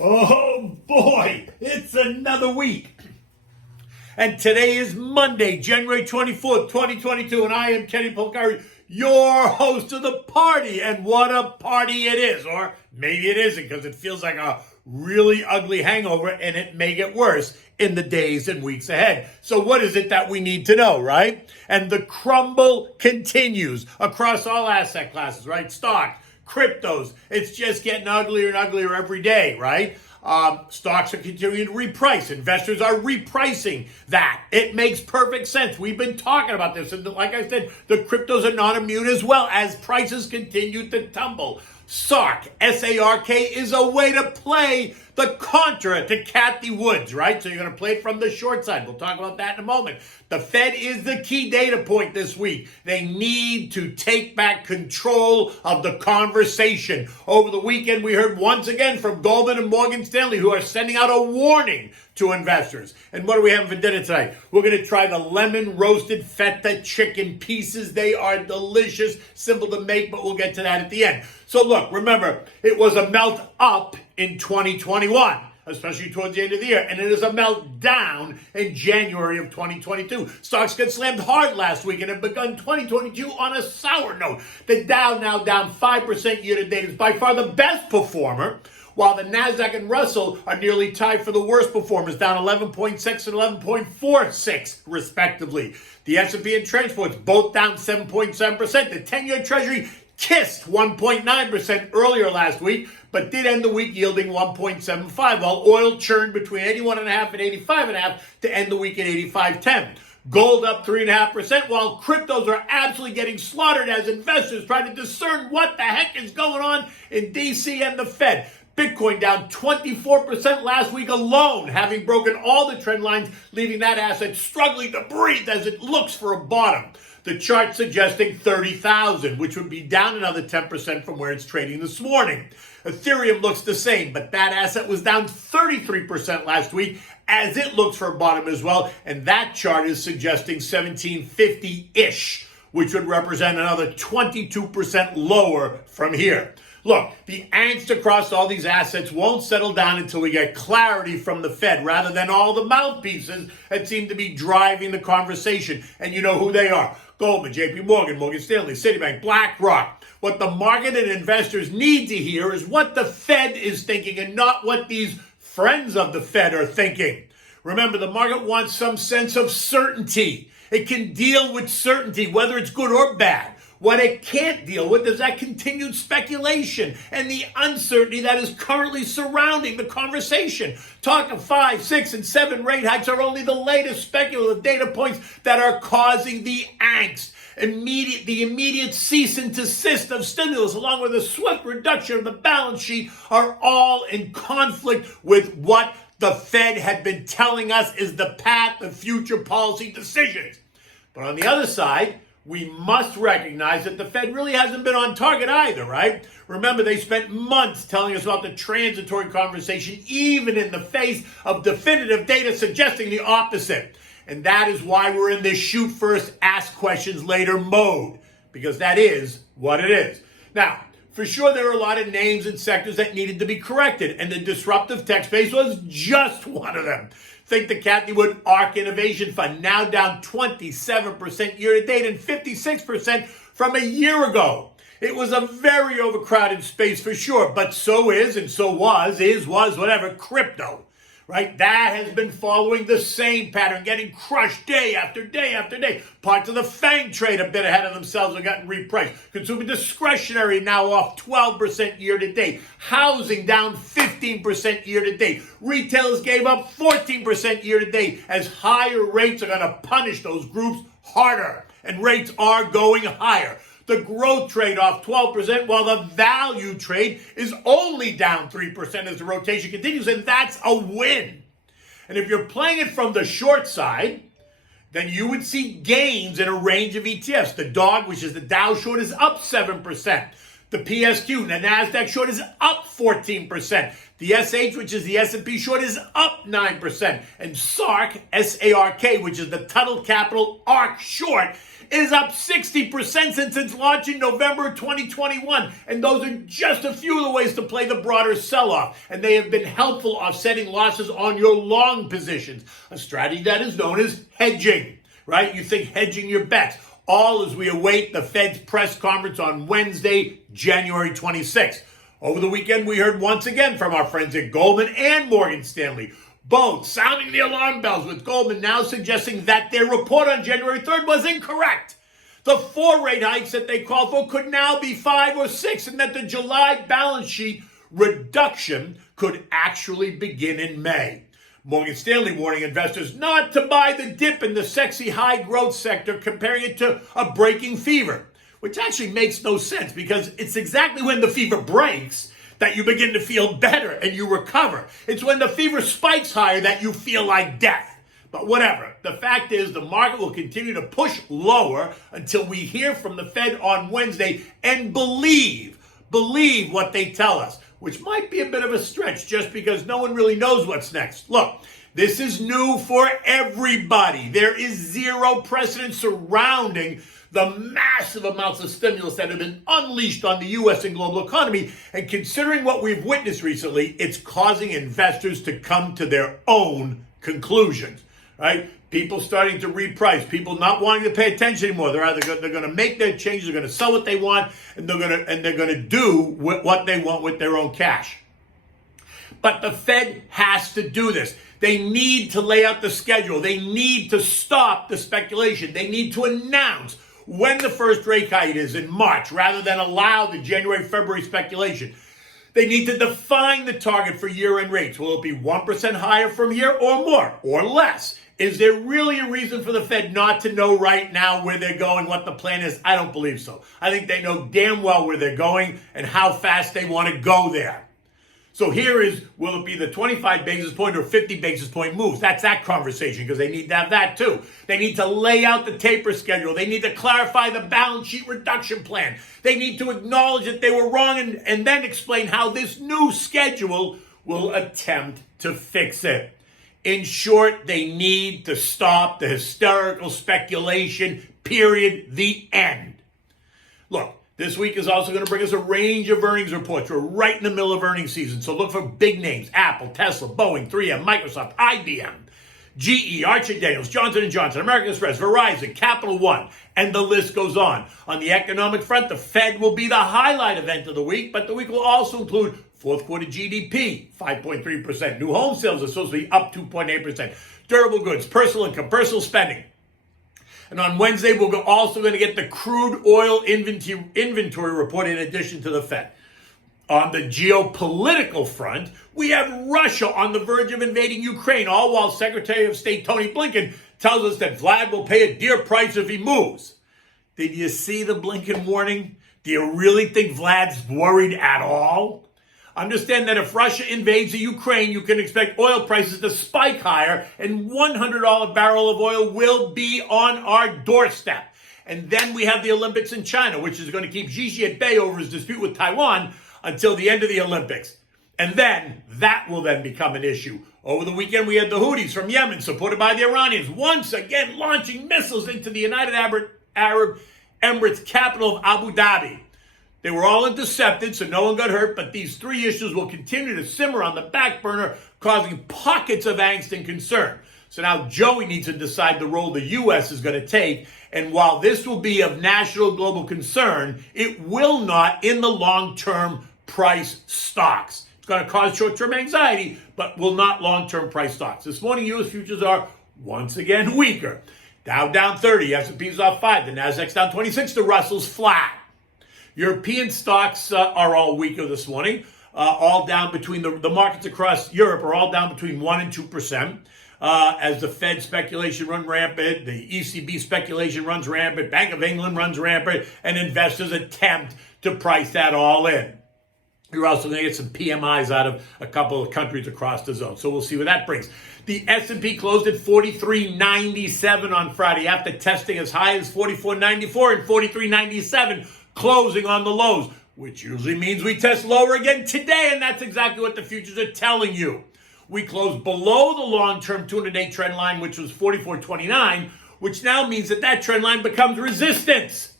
Oh boy, it's another week. And today is Monday, January 24th, 2022, and I am Kenny Polcari, your host of the party. And what a party it is, or maybe it isn't, because it feels like a really ugly hangover, and it may get worse in the days and weeks ahead. So what is it that we need to know, right? And the crumble continues across all asset classes, right? Stock, cryptos, it's just getting uglier and uglier every day, right? Stocks are continuing to reprice. Investors are repricing that. It makes perfect sense. We've been talking about this. And like I said, the cryptos are not immune as well as prices continue to tumble. SARK, S-A-R-K, is a way to play the contra to Cathy Woods, right? So you're going to play it from the short side. We'll talk about that in a moment. The Fed is the key data point this week. They need to take back control of the conversation. Over the weekend, we heard once again from Goldman and Morgan Stanley, who are sending out a warning to investors. And what are we having for dinner tonight? We're going to try the lemon roasted feta chicken pieces. They are delicious, simple to make, but we'll get to that at the end. So look, remember, it was a melt up in 2021, especially towards the end of the year, and it is a melt down in January of 2022. Stocks got slammed hard last week and have begun 2022 on a sour note. The Dow now down 5% year to date is by far the best performer, while the NASDAQ and Russell are nearly tied for the worst performers, down 11.6 and 11.46 respectively. The S&P and transports both down 7.7%. The 10-year Treasury kissed 1.9% earlier last week, but did end the week yielding 1.75, while oil churned between 81.5 and 85.5 to end the week at 85.10. Gold up 3.5%, while cryptos are absolutely getting slaughtered as investors try to discern what the heck is going on in DC and the Fed. Bitcoin down 24% last week alone, having broken all the trend lines, leaving that asset struggling to breathe as it looks for a bottom. The chart suggesting 30,000, which would be down another 10% from where it's trading this morning. Ethereum looks the same, but that asset was down 33% last week as it looks for a bottom as well. And that chart is suggesting 1750-ish, which would represent another 22% lower from here. Look, the angst across all these assets won't settle down until we get clarity from the Fed, rather than all the mouthpieces that seem to be driving the conversation. And you know who they are. Goldman, JP Morgan, Morgan Stanley, Citibank, BlackRock. What the market and investors need to hear is what the Fed is thinking and not what these friends of the Fed are thinking. Remember, the market wants some sense of certainty. It can deal with certainty, whether it's good or bad. What it can't deal with is that continued speculation and the uncertainty that is currently surrounding the conversation. Talk of 5, 6, and 7 rate hikes are only the latest speculative data points that are causing the angst. The immediate cease and desist of stimulus, along with a swift reduction of the balance sheet, are all in conflict with what the Fed had been telling us is the path of future policy decisions. But on the other side, we must recognize that the Fed really hasn't been on target either, right? Remember, they spent months telling us about the transitory conversation, even in the face of definitive data suggesting the opposite. And that is why we're in this shoot first, ask questions later mode, because that is what it is. Now, for sure, there are a lot of names and sectors that needed to be corrected, and the disruptive tech space was just one of them. Think the Cathy Wood ARK Innovation Fund, now down 27% year to date and 56% from a year ago. It was a very overcrowded space for sure, but so is, and so was, whatever, crypto. Right? That has been following the same pattern, getting crushed day after day after day. Parts of the FANG trade a bit ahead of themselves have gotten repriced. Consumer discretionary now off 12% year to date. Housing down 15% year to date. Retailers gave up 14% year to date as higher rates are going to punish those groups harder. And rates are going higher. The growth trade off 12%, while the value trade is only down 3% as the rotation continues, and that's a win. And if you're playing it from the short side, then you would see gains in a range of ETFs. The DOG, which is the Dow short, is up 7%. The PSQ, the NASDAQ short, is up 14%. The SH, which is the S&P short, is up 9%. And SARK, S-A-R-K, which is the Tuttle Capital ARK short, is up 60% since its launch in November 2021. And those are just a few of the ways to play the broader sell-off. And they have been helpful offsetting losses on your long positions, a strategy that is known as hedging, right? You think hedging your bets. All as we await the Fed's press conference on Wednesday, January 26th. Over the weekend, we heard once again from our friends at Goldman and Morgan Stanley, both sounding the alarm bells, with Goldman now suggesting that their report on January 3rd was incorrect. The 4 rate hikes that they called for could now be 5 or 6, and that the July balance sheet reduction could actually begin in May. Morgan Stanley warning investors not to buy the dip in the sexy high growth sector, comparing it to a breaking fever, which actually makes no sense because it's exactly when the fever breaks that you begin to feel better and you recover. It's when the fever spikes higher that you feel like death. But whatever. The fact is the market will continue to push lower until we hear from the Fed on Wednesday and believe what they tell us, which might be a bit of a stretch just because no one really knows what's next. Look, this is new for everybody. There is zero precedent surrounding the massive amounts of stimulus that have been unleashed on the U.S. and global economy. And considering what we've witnessed recently, it's causing investors to come to their own conclusions, right? People starting to reprice, people not wanting to pay attention anymore. They're going to make their changes, they're going to sell what they want, and they're going to do what they want with their own cash. But the Fed has to do this. They need to lay out the schedule. They need to stop the speculation. They need to announce when the first rate hike is in March, rather than allow the January-February speculation. They need to define the target for year-end rates. Will it be 1% higher from here or more or less? Is there really a reason for the Fed not to know right now where they're going, what the plan is? I don't believe so. I think they know damn well where they're going and how fast they want to go there. So here is, will it be the 25 basis point or 50 basis point moves? That's that conversation, because they need to have that too. They need to lay out the taper schedule. They need to clarify the balance sheet reduction plan. They need to acknowledge that they were wrong and then explain how this new schedule will attempt to fix it. In short, they need to stop the hysterical speculation, period, the end. Look, this week is also going to bring us a range of earnings reports. We're right in the middle of earnings season, so look for big names: Apple, Tesla, Boeing, 3M, Microsoft, IBM, GE, Archer Daniels, Johnson & Johnson, American Express, Verizon, Capital One, and the list goes on. On the economic front, the Fed will be the highlight event of the week, but the week will also include fourth quarter GDP, 5.3%. New home sales are supposed to be up 2.8%. Durable goods, personal income, personal spending. And on Wednesday, we're also going to get the crude oil inventory report in addition to the Fed. On the geopolitical front, we have Russia on the verge of invading Ukraine, all while Secretary of State Tony Blinken tells us that Vlad will pay a dear price if he moves. Did you see the Blinken warning? Do you really think Vlad's worried at all? Understand that if Russia invades the Ukraine, you can expect oil prices to spike higher, and $100 barrel of oil will be on our doorstep. And then we have the Olympics in China, which is going to keep Xi at bay over his dispute with Taiwan until the end of the Olympics. And then that will then become an issue. Over the weekend, we had the Houthis from Yemen, supported by the Iranians, once again launching missiles into the United Arab Emirates capital of Abu Dhabi. They were all intercepted, so no one got hurt, but these three issues will continue to simmer on the back burner, causing pockets of angst and concern. So now Joey needs to decide the role the U.S. is going to take, and while this will be of national global concern, it will not, in the long term, price stocks. It's going to cause short-term anxiety, but will not long-term price stocks. This morning, U.S. futures are once again weaker. Dow down 30, S&P's off 5, the Nasdaq's down 26, the Russell's flat. European stocks are all weaker this morning, all down between the markets across Europe are all down between 1% and 2%. As the Fed speculation runs rampant, the ECB speculation runs rampant, Bank of England runs rampant, and investors attempt to price that all in. You're also going to get some PMIs out of a couple of countries across the zone. So we'll see what that brings. The S&P closed at 43.97 on Friday after testing as high as 44.94 and 43.97 closing on the lows. which usually means we test lower again today, and that's exactly what the futures are telling you. We closed below the long-term 200-day trend line, which was 44.29, which now means that that trend line becomes resistance,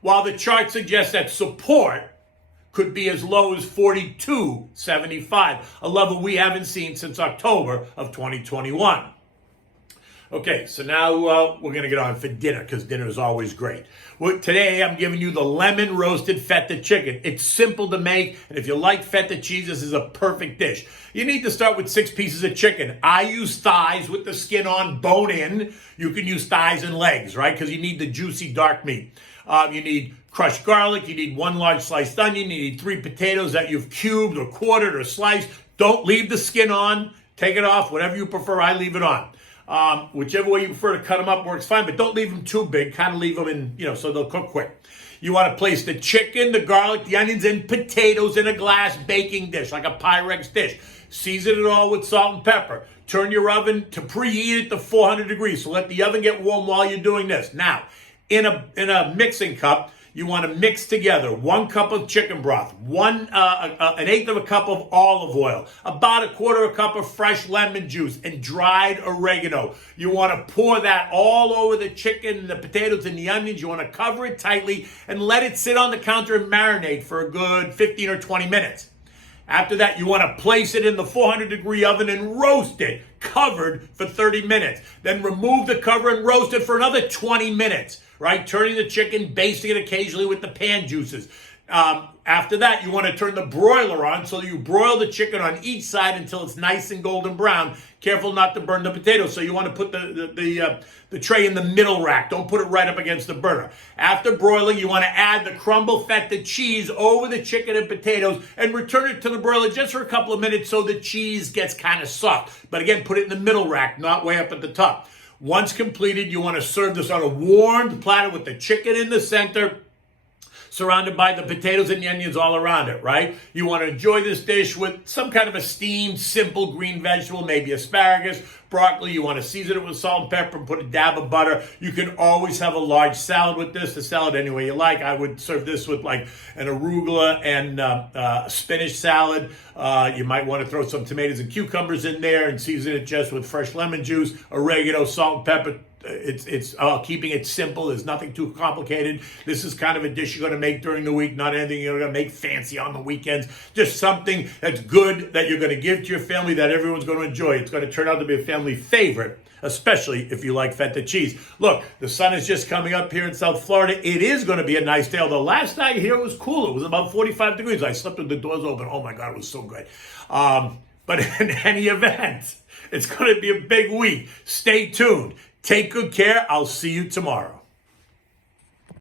while the chart suggests that support could be as low as 42.75, a level we haven't seen since October of 2021. Okay, so now we're going to get on for dinner, because dinner is always great. Well, today I'm giving you the lemon roasted feta chicken. It's simple to make, and if you like feta cheese, this is a perfect dish. You need to start with 6 pieces of chicken. I use thighs with the skin on, bone in. You can use thighs and legs, right? Because you need the juicy dark meat. You need crushed garlic. You need 1 large sliced onion. You need 3 potatoes that you've cubed or quartered or sliced. Don't leave the skin on. Take it off, whatever you prefer. I leave it on. Whichever way you prefer to cut them up works fine, but don't leave them too big. Kind of leave them in, so they'll cook quick. You want to place the chicken, the garlic, the onions, and potatoes in a glass baking dish, like a Pyrex dish. Season it all with salt and pepper. Turn your oven to preheat it to 400 degrees. So let the oven get warm while you're doing this. Now, in a mixing cup, you want to mix together 1 cup of chicken broth, an eighth of a cup of olive oil, about 1/4 cup of fresh lemon juice, and dried oregano. You want to pour that all over the chicken, the potatoes, and the onions. You want to cover it tightly and let it sit on the counter and marinate for a good 15 or 20 minutes. After that, you want to place it in the 400-degree oven and roast it, covered for 30 minutes. Then remove the cover and roast it for another 20 minutes, right? Turning the chicken, basting it occasionally with the pan juices. After that, you want to turn the broiler on so that you broil the chicken on each side until it's nice and golden brown. Careful not to burn the potatoes. So you want to put the tray in the middle rack. Don't put it right up against the burner. After broiling, you want to add the crumbled feta cheese over the chicken and potatoes and return it to the broiler just for a couple of minutes so the cheese gets kind of soft. But again, put it in the middle rack, not way up at the top. Once completed, you want to serve this on a warmed platter with the chicken in the center, surrounded by the potatoes and the onions all around it, right? You want to enjoy this dish with some kind of a steamed, simple green vegetable, maybe asparagus, broccoli. You want to season it with salt and pepper and put a dab of butter. You can always have a large salad with this, the salad any way you like. I would serve this with like an arugula and spinach salad. You might want to throw some tomatoes and cucumbers in there and season it just with fresh lemon juice, oregano, salt and pepper. It's keeping it simple. There's nothing too complicated. This is kind of a dish you're going to make during the week, not anything you're going to make fancy on the weekends. Just something that's good that you're going to give to your family that everyone's going to enjoy. It's going to turn out to be a family favorite, especially if you like feta cheese. Look, the sun is just coming up here in South Florida. It is going to be a nice day, although last night here it was cool. It was about 45 degrees. I slept with the doors open. Oh my God, it was so good. But in any event, it's going to be a big week. Stay tuned. Take good care. I'll see you tomorrow.